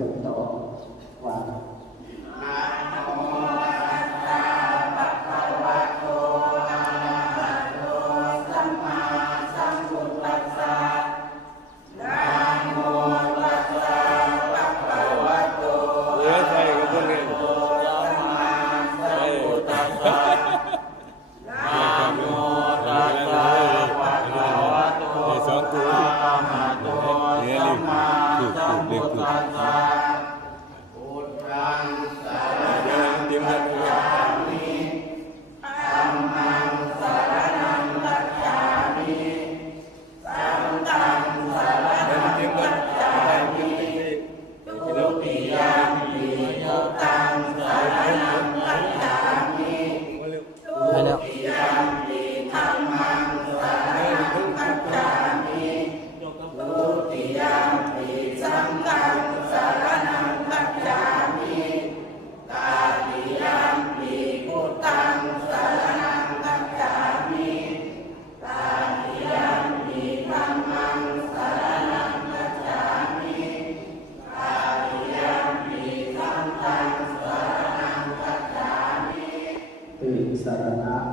做到，完了。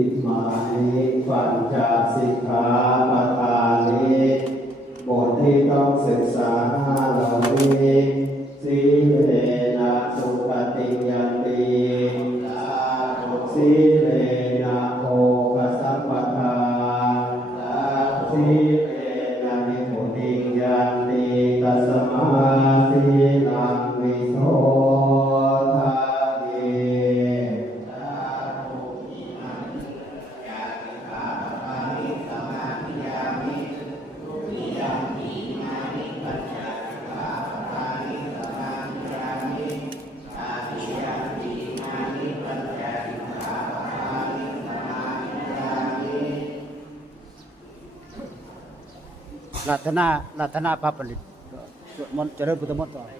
อิมานิปัญจสิกขาปทานิบทที่ต้องศึกษาห้าเหล่านี้สีเลนะสุปติยันติลาสีเล รัตนารัตนาพระผลิตสวดมนต์เจริญพุทธมนต์ต่อ ไป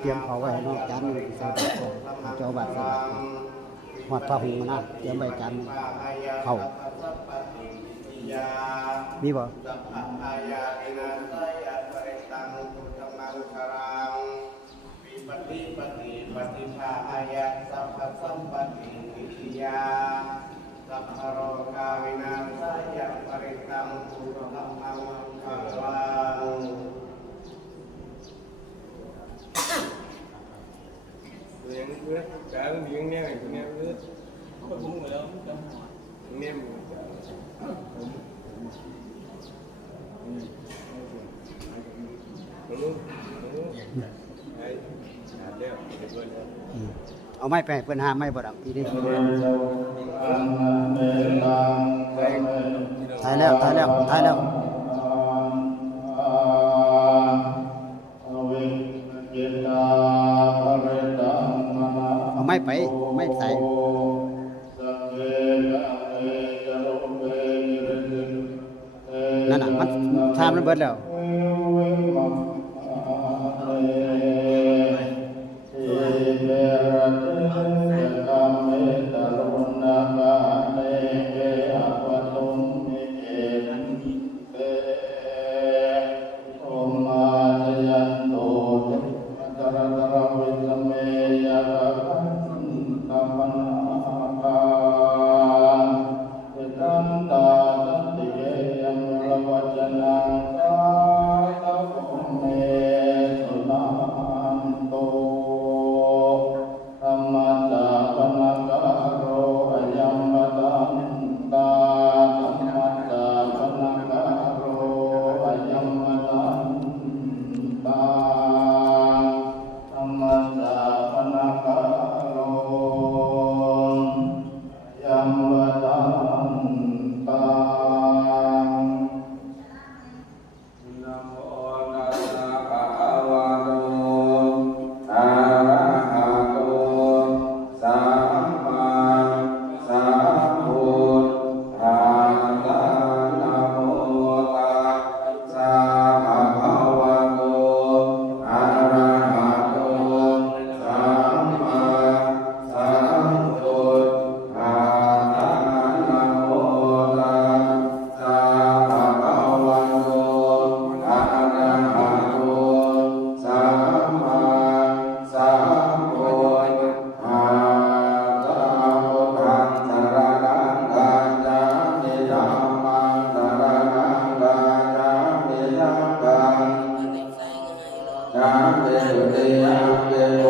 เตรียมเขาไว้ให้นอกจานหนึงใส่บาตรก่อนเจ้าบาตรใส่บาตรหอดผ้าหุงมานะเตรียมไว้จานหนึงเข้ามีบ่สัพพะยาอินาสยะปริปฏิปฏิภาอายะส สัมปติวิทยาสัพพะโรกาวินาสยะปริตังพุทธมังคารังเลี้ยงเพื่อนแต่เลี้ยงเนี่ยคนเนี้ยเพื่อนคนผมเหมือนแล้วเนี่ยมึงรู้รู้ไอ้หาเลี้ยวเดี๋ยวเพื่อน อืม เอาไม้ไปเพิ่อนหาไม้บ่ดังทีนี้ถ่ายแล้วถ่ายแล้วถ่ายแล้วเอาไม้ไปไม้ใส่นั่นน่ะมันทามมันเบิดแล้ว đề đề đề